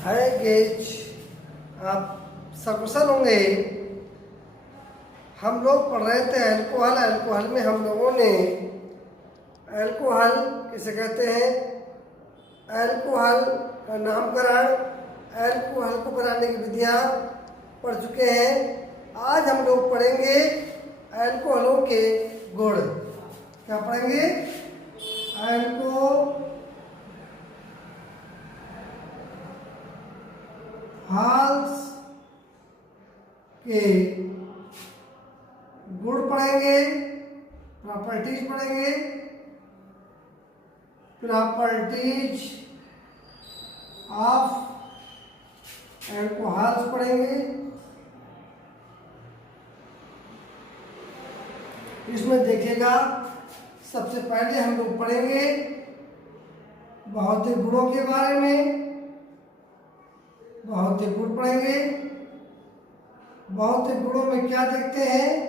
हाय gauge, आप सकुशल होंगे। हम लोग पढ़ रहे थे अल्कोहल। अल्कोहल में हम लोगों ने अल्कोहल किसे कहते हैं, अल्कोहल का नामकरण, अल्कोहल को बनाने की विधियाँ पढ़ चुके हैं। आज हम लोग पढ़ेंगे अल्कोहलों के गुण। क्या पढ़ेंगे? अल्कोहल्स के गुण पढ़ेंगे, प्रॉपर्टीज पढ़ेंगे, प्रॉपर्टीज ऑफ अल्कोहल्स पढ़ेंगे। इसमें देखिएगा, सबसे पहले हम लोग पढ़ेंगे भौतिक गुणों के बारे में। भौतिक गुण पढ़ेंगे। भौतिक गुणों में क्या देखते हैं?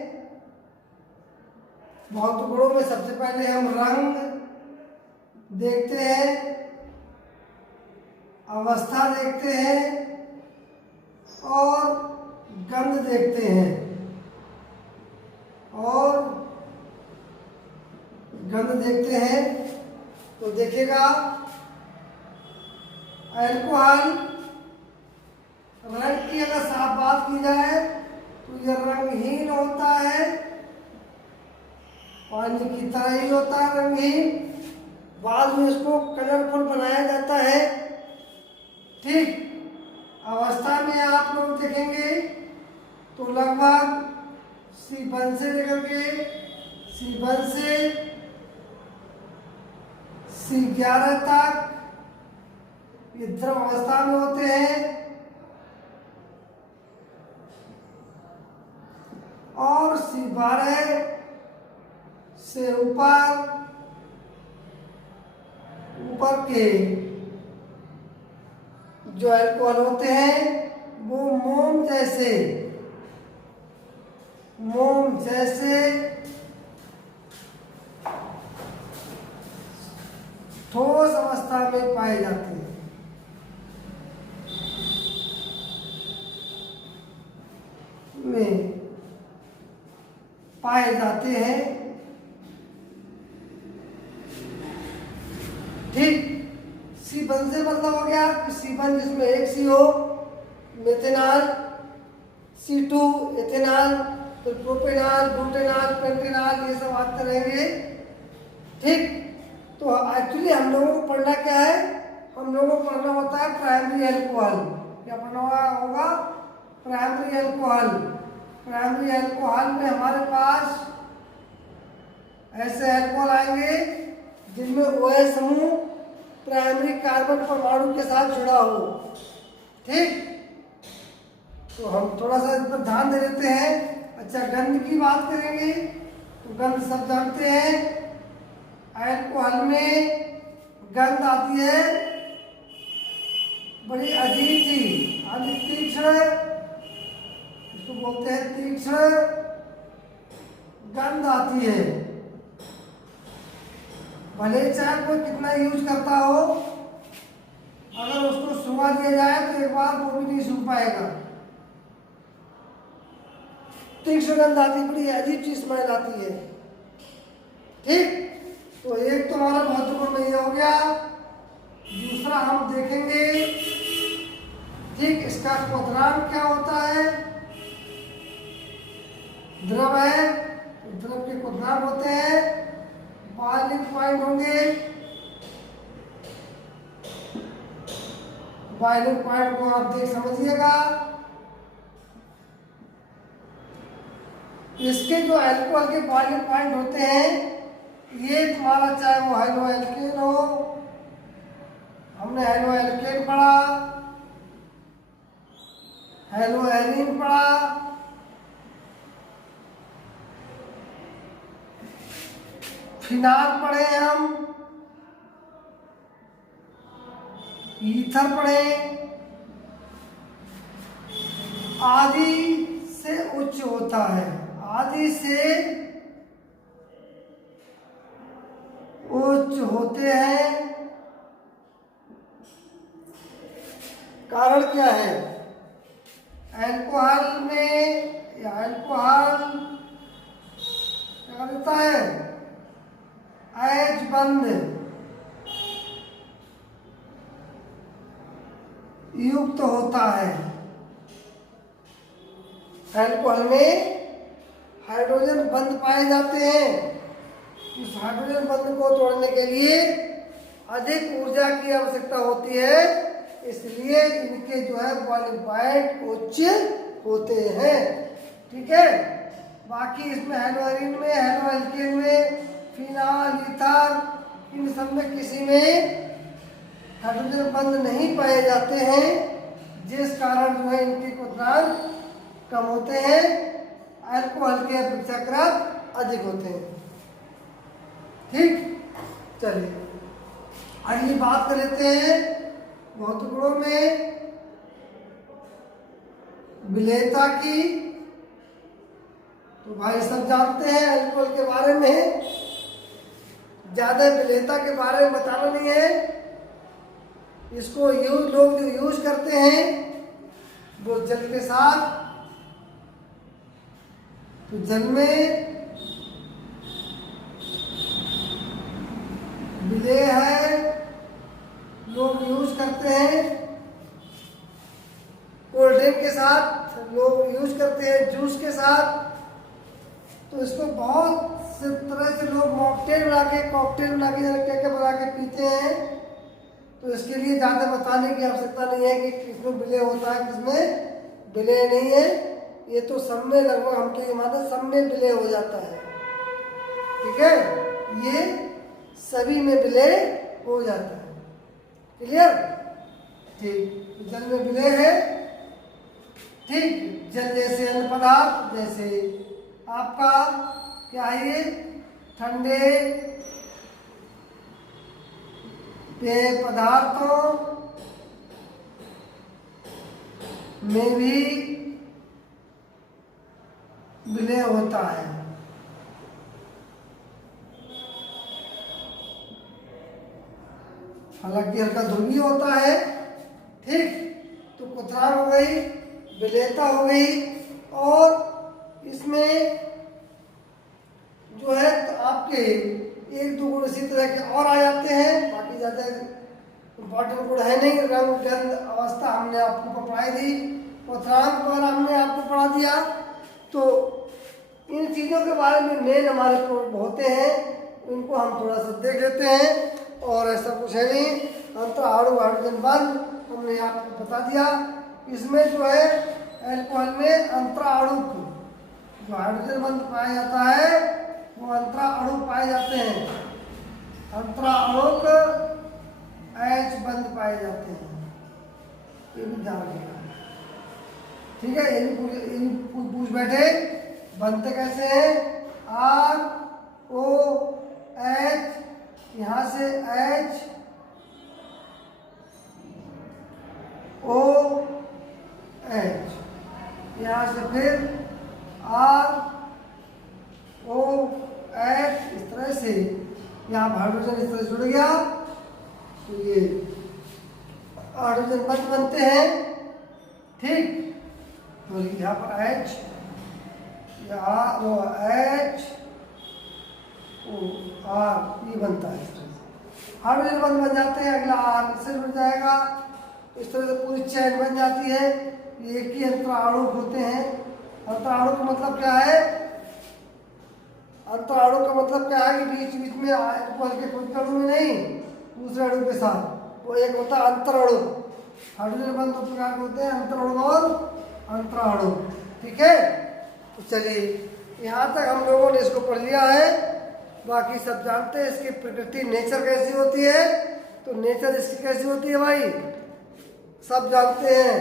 भौतिक गुणों में सबसे पहले हम रंग देखते हैं, अवस्था देखते हैं और गंध देखते हैं। तो देखिएगा, अल्कोहल रंग की अगर साफ बात की जाए तो यह रंगहीन होता है, पानी की तरह ही होता है, रंगहीन। बाद में इसको कलरफुल बनाया जाता है। ठीक, अवस्था में आप लोग देखेंगे तो लगभग C1 से लेकर के C1 से C11 तक ये द्रव अवस्था में होते हैं और C12 से ऊपर के जो अल्कोहल होते हैं वो मोम जैसे ठोस अवस्था में पाए जाते हैं। ठीक, C1 से मतलब हो गया कि C1 जिसमें एक C हो, मेथेनॉल, C2 एथेनॉल, फिर प्रोपेनॉल, ब्यूटेनॉल, पेंटेनॉल, ये सब आते रहेंगे। ठीक, तो एक्चुअली हम लोगों को पढ़ना क्या है? हम लोगों को पढ़ना होता है प्राइमरी अल्कोहल। क्या पढ़ना होगा? Primary alcohol. प्राइमरी अल्कोहल में हमारे पास ऐसे अल्कोहल आएंगे जिनमें OH समूह प्राइमरी कार्बन परमाणु के साथ जुड़ा हो। ठीक, तो हम थोड़ा सा इस पर ध्यान दे देते हैं। अच्छा, गंध की बात करेंगे तो गंध सब जानते हैं। अल्कोहल में गंध आती है बड़ी अजीब सी, तीक्ष्ण, इसको बोलते हैं तीक्ष्ण गंध आती है। भले चाहे कोई कितना यूज करता हो, अगर उसको सुंघा दिया जाए तो एक बार वो भी नहीं सूंघ पाएगा। तीक्ष्ण गंध आती, बड़ी अजीब सी स्मेल आती है। ठीक, तो एक तो हमारा भौतिक गुण में ये हो गया। दूसरा हम देखेंगे, ठीक, इसका क्वथनांक क्या होता है? द्रव है, द्रव के क्वथनांक होते हैं, बॉइलिंग पॉइंट होंगे। बॉइलिंग पॉइंट को आप देख समझिएगा। इसके जो अल्कोहल के बॉइलिंग पॉइंट होते हैं, ये तुम्हारा चाहे वो हेलो एल्केन हो, हमने हेलो एल्केन पढ़ा, हेलो एरीन पढ़ा, फिनाल पढ़े हम, ईथर पढ़े, आदि से उच्च होता है, आदि से उच्च होते हैं कारण क्या है? अल्कोहल में या अल्कोहल क्या करता है? H बंध युक्त होता है। अल्कोहल में हाइड्रोजन बंध पाए जाते हैं। इस हाइड्रोजन बंध को तोड़ने के लिए अधिक ऊर्जा की आवश्यकता होती है, इसलिए इनके जो है बॉइलिंग पॉइंट उच्च होते हैं। ठीक है। बाकी इसमें हेलोअरीन में, हेलोअल्केन में, फिनॉल, ईथर, इन सब में किसी में हाइड्रोजन बंध नहीं पाए जाते हैं, जिस कारण जो है इनके क्वथनांक कम होते हैं, अल्कोहल के अपेक्षाकृत अधिक होते हैं। ठीक, चलिए अगली बात कर लेते हैं भौतिक गुणों में विलेयता की। तो भाई सब जानते हैं अल्कोहल के बारे में, ज्यादा विलेयता के बारे में बताना नहीं है। इसको लोग जो यूज करते हैं वो जल के साथ, तो जल में विलेय है, लोग यूज करते हैं। कोल्ड ड्रिंक के साथ लोग यूज करते हैं, जूस के साथ। तो इसको बहुत से तरह से लोग कॉकटेल बना के क्या क्या बना के पीते हैं। तो इसके लिए ज़्यादा बताने की आवश्यकता नहीं है कि किसमें विलेय होता है, किसमें विलेय नहीं है। ये तो सब में लगभग हम तो ये मानते सब में विलेय हो जाता है। ठीक है, ये सभी में विलेय हो जाता है। क्लियर? ठीक, तो जल में विलेय है। ठीक, जल जैसे अन्य पदार्थ, जैसे आपका क्या है ये ठंडे पेय पदार्थों में भी विलेय होता है। हालांकि हल्का ध्रुवीय होता है। ठीक, तो क्वथनांक हो गई, विलेयता हो गई, और इसमें जो है तो आपके एक दो गुण इसी तरह के और आ जाते हैं। बाकी ज़्यादा इम्पोर्टेंट गुण है नहीं। रंग, गंध, अवस्था हमने आपको पढ़ाई दी, क्वथनांक वगैरह हमने आपको पढ़ा दिया। तो इन चीज़ों के बारे में मेन हमारे होते हैं, इनको हम थोड़ा सा देख लेते हैं। और ऐसा कुछ है नहीं। अंतराणु हाइड्रोजन बंध हमने आपको बता दिया। इसमें जो है अल्कोहल में अंतराणु जो हाइड्रोजन बंध पाया जाता है वो अंतराणु पाए जाते हैं। अंतराणुक H बंध पाए जाते हैं, ये भी ध्यान रखना। ठीक है, ये पूछ बैठे बनते कैसे हैं? ROH, यहाँ से H OH, यहाँ से फिर ROH, इस तरह से यहाँ हाइड्रोजन इस तरह जुड़ गया, तो ये हाइड्रोजन बंध बनते हैं। ठीक, तो यहाँ पर H, यहाँ OH OR ये बनता है। हाइड्रोजन बंध बन जाते हैं। अगला R इससे जुड़ जाएगा, तो इस तरह से पूरी चैन बन जाती है। ये एक ही अंतराणु होते हैं। अंतराणु का मतलब क्या है? अंतराणु का मतलब क्या है कि बीच बीच में अल्कोहल के खुद अणु में नहीं, दूसरे अणु के साथ, वो एक होता है अंतराणु। हाइड्रोजन बंध दो प्रकार के होते हैं, अंतराणु और अंतराणु। ठीक है, तो चलिए यहाँ तक हम लोगों ने इसको पढ़ लिया है। बाकी सब जानते हैं इसकी प्रकृति, नेचर कैसी होती है। तो नेचर इसकी कैसी होती है भाई, सब जानते हैं।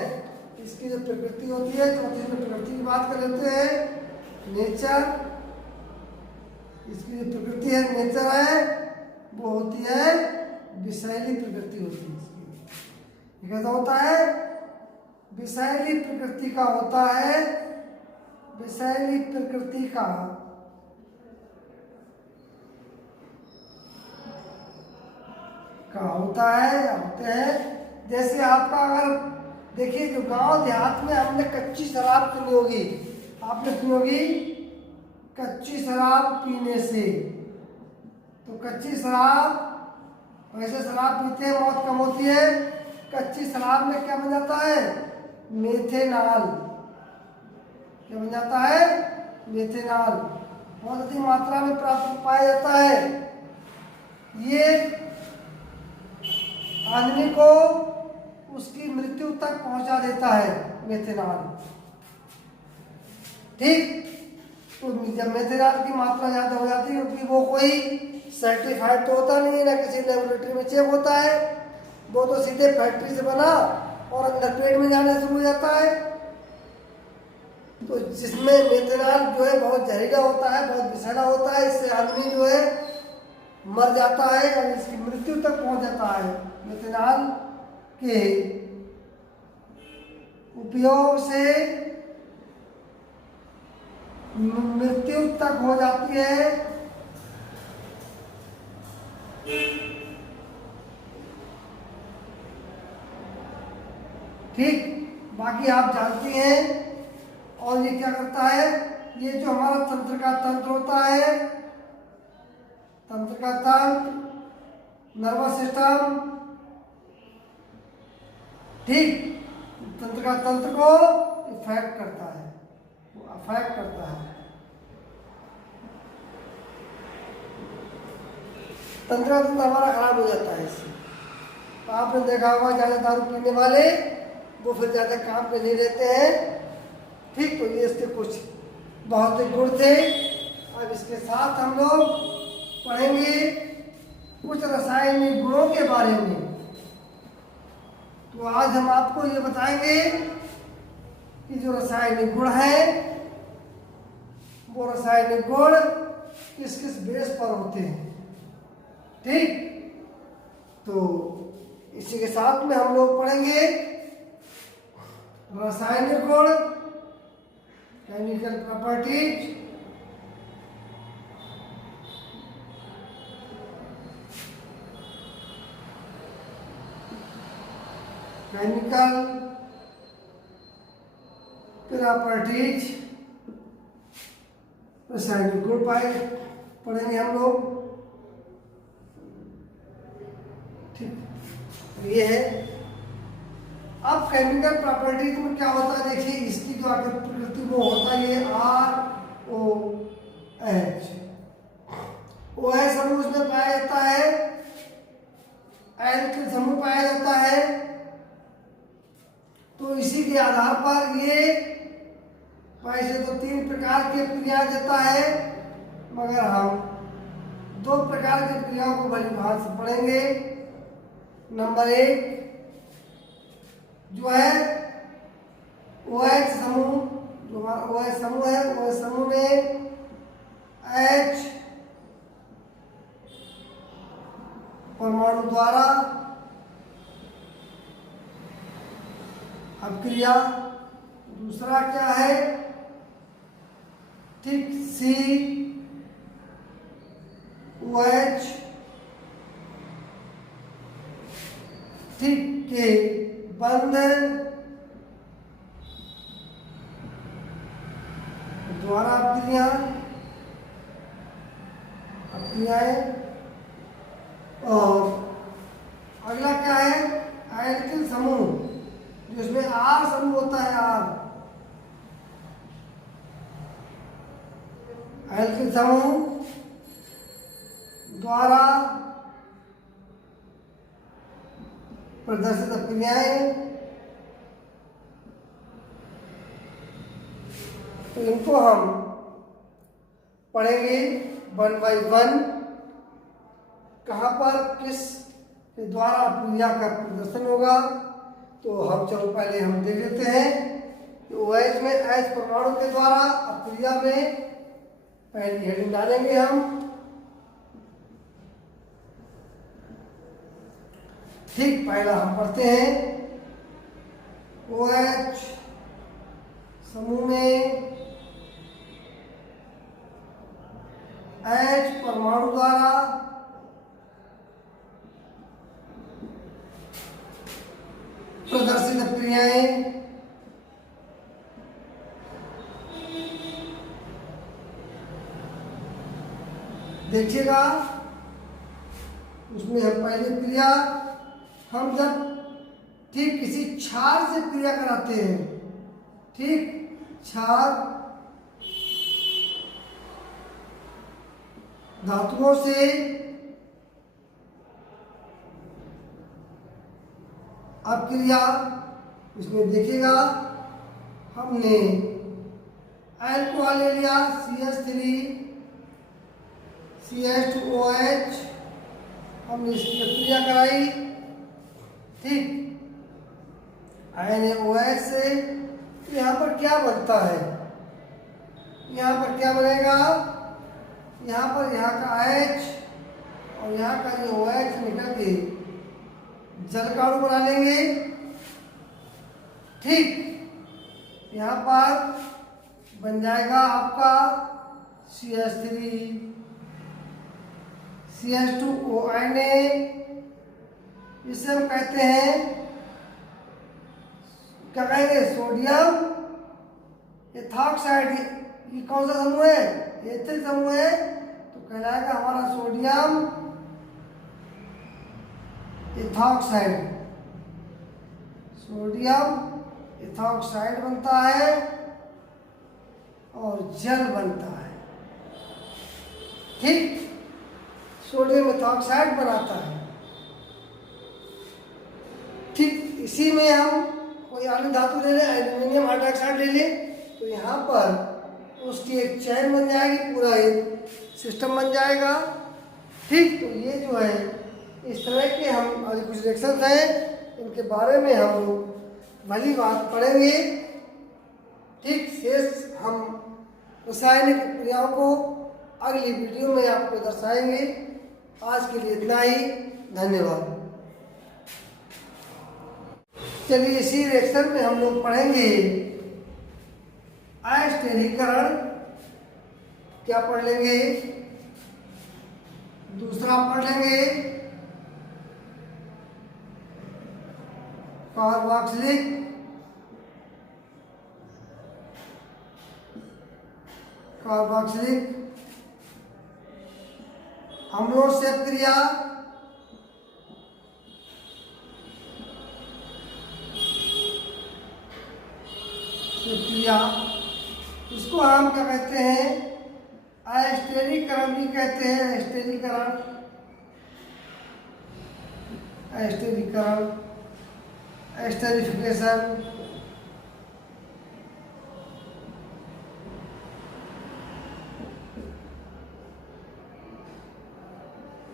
इसकी जो प्रकृति होती है, चौथी में प्रकृति की बात कर लेते हैं। नेचर, इसकी जो प्रकृति है, नेचर है, वो होती है विषैली प्रकृति होती है इसकी। कैसा होता है? विषैली प्रकृति का होता है। विषैली प्रकृति का होता है या होते हैं। जैसे आपका अगर देखिए जो गांव देहात में हमने कच्ची शराब पीनी होगी, आपने सुनी होगी कच्ची शराब पीने से, तो कच्ची शराब, वैसे शराब पीते हैं मौत कम होती है, कच्ची शराब में क्या बन जाता है, मेथेनॉल, क्या बन जाता है, मेथेनॉल बहुत अधिक मात्रा में प्राप्त पाया जाता है। ये आदमी को उसकी मृत्यु तक पहुंचा देता है मेथेनॉल। ठीक, तो जब मेथेनॉल की मात्रा ज्यादा हो जाती है, क्योंकि वो कोई सर्टिफाइड तो होता नहीं है, ना किसी लेबोरेटरी में चेक होता है, वो तो सीधे फैक्ट्री से बना और अंदर पेट में जाने शुरू हो जाता है। तो जिसमें मेथेनॉल जो है बहुत जहरीला होता है, बहुत विषैला होता है, इससे आदमी जो है मर जाता है और इसकी मृत्यु तक पहुंच जाता है। मेथेनॉल के उपयोग से मृत्यु तक हो जाती है। ठीक, बाकी आप जानती हैं। और ये क्या करता है, ये जो हमारा तंत्र का तंत्र होता है, तंत्र का तंत्र, नर्वस सिस्टम, ठीक, तंत्र का तंत्र को इफेक्ट करता है, वो अफेक्ट करता है। तंत्र का तंत्र हमारा खराब हो जाता है इससे। तो आपने देखा होगा ज्यादा दारू पीने वाले वो फिर ज्यादा काम पे नहीं रहते हैं। ठीक, तो ये इसके कुछ बहुत गुण थे। अब इसके साथ हम लोग पढ़ेंगे कुछ रासायनिक गुणों के बारे में। तो आज हम आपको ये बताएंगे कि जो रासायनिक गुण है, वो रासायनिक गुण किस किस बेस पर होते हैं। ठीक, तो इसी के साथ में हम लोग पढ़ेंगे रासायनिक गुण, केमिकल प्रॉपर्टीज, केमिकल प्रॉपर्टीज, रासायनिक गुण पढ़ेंगे हम लोग। ठीक, ये है। अब केमिकल प्रॉपर्टीज में क्या होता है, देखिए इसकी जो आगे प्रकृति वो होता है ये ROH, OH समूह उसमें पाया जाता है, एल्किल समूह पाया जाता है। तो इसी के आधार पर ये वैसे तो 3 प्रकार की क्रिया देता है, मगर हम 2 प्रकार की क्रियाओं को भली भांति से पढ़ेंगे। नंबर 1 जो है OH समूह, जो हमारा OH समूह है, OH समूह में H परमाणु द्वारा अभिक्रिया। दूसरा क्या है, ठीक, COH, ठीक, के बंध द्वारा अभिक्रियाएं। और अगला क्या है, एल्किल समूह, जिसमें R समूह होता है, एल्किल समूह द्वारा प्रदर्शित अभिक्रियाएं। तो इनको हम पढ़ेंगे 1 by 1, कहाँ पर किस के द्वारा अभिक्रिया का प्रदर्शन होगा। तो हम चलो पहले हम देख लेते हैं कि OH में H परमाणु के द्वारा अभिक्रिया में पहली हेडिंग डालेंगे हम। ठीक, पहला हम पढ़ते हैं OH समूह में H परमाणु द्वारा प्रदर्शित प्रसिद्ध क्रियाएं, देखिएगा उसमें हम पहले क्रिया, हम जब ठीक किसी क्षार से क्रिया कराते हैं, ठीक क्षार धातुओं से अब क्रिया उसमें देखिएगा हमने अल्कोहल ले लिया CH3 CH2OH, हमने इसकी क्रिया कराई, ठीक NaOH से। यहाँ पर क्या बनता है, यहाँ पर क्या बनेगा, यहाँ पर यहाँ का H और यहाँ का जो OH निकल के जल का अणु बना लेंगे, ठीक। यहाँ पर बन जाएगा आपका CH3 CH2ONA, इसे हम कहते हैं, क्या कहेंगे, सोडियम एथॉक्साइड। ये कौन सा समूह है, एथिल समूह है, तो कहलाएगा हमारा सोडियम एथॉक्साइड। सोडियम एथॉक्साइड बनता है और जल बनता है, ठीक। सोडियम एथॉक्साइड बनाता है, ठीक। इसी में हम कोई अन्य धातु ले लें, एल्यूमिनियम हाइड्रोक्साइड ले लें, तो यहाँ पर उसकी एक चैन बन जाएगी, पूरा एक सिस्टम बन जाएगा, ठीक। तो ये जो है इस तरह के हम अभी कुछ रिएक्शन हैं, इनके बारे में हम लोग भली बात पढ़ेंगे, ठीक। शेष हम रासायनिक क्रियाओं को अगली वीडियो में आपको दर्शाएंगे। आज के लिए इतना ही, धन्यवाद। चलिए इसी रिएक्शन में हम लोग पढ़ेंगे अस्थिरीकरण, क्या पढ़ लेंगे, दूसरा पढ़ लेंगे कार्बोक्सिलिक अम्लों से क्रिया, इसको हम क्या कहते हैं, अस्थिरीकरण भी कहते हैं, एस्टेरिफिकेशन।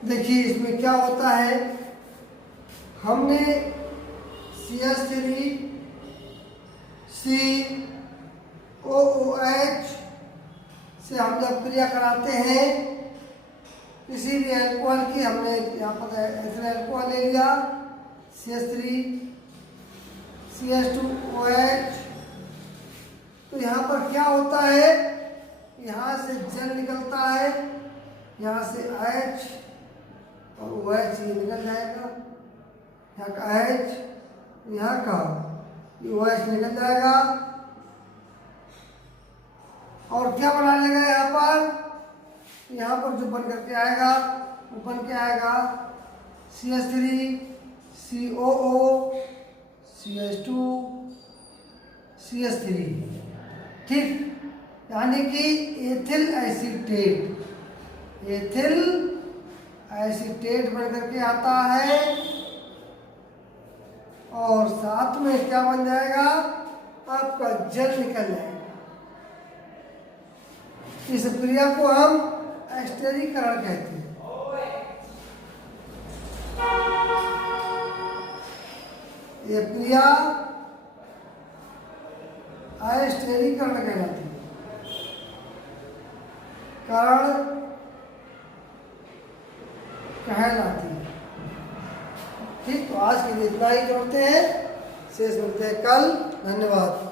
देखिए इसमें क्या होता है, हमने CH3 COOH से हम जब क्रिया कराते हैं किसी भी अल्कोहल की, हमने यहाँ पर एथिल अल्कोहल ले लिया CH3 CH2OH, तो यहाँ पर क्या होता है, यहाँ से जल निकलता है, यहाँ से H और OH ये निकल जाएगा, यहाँ का H यहाँ का OH निकल जाएगा, और क्या बना लेगा यहाँ पर जो बन करके आएगा वो बन के आएगा CH3 COO CH2 CH3, ठीक। यानी कि एथिल एसीटेट बन करके आता है, और साथ में क्या बन जाएगा, आपका जल निकल जाएगा। इस क्रिया को हम अस्थिरीकरण कहते हैं। ये क्रिया अस्थिरीकरण कहलाती है, कारण कहलाती है, ठीक। तो आज के लिए इतना ही जोड़ते हैं, शेष मिलते हैं कल, धन्यवाद।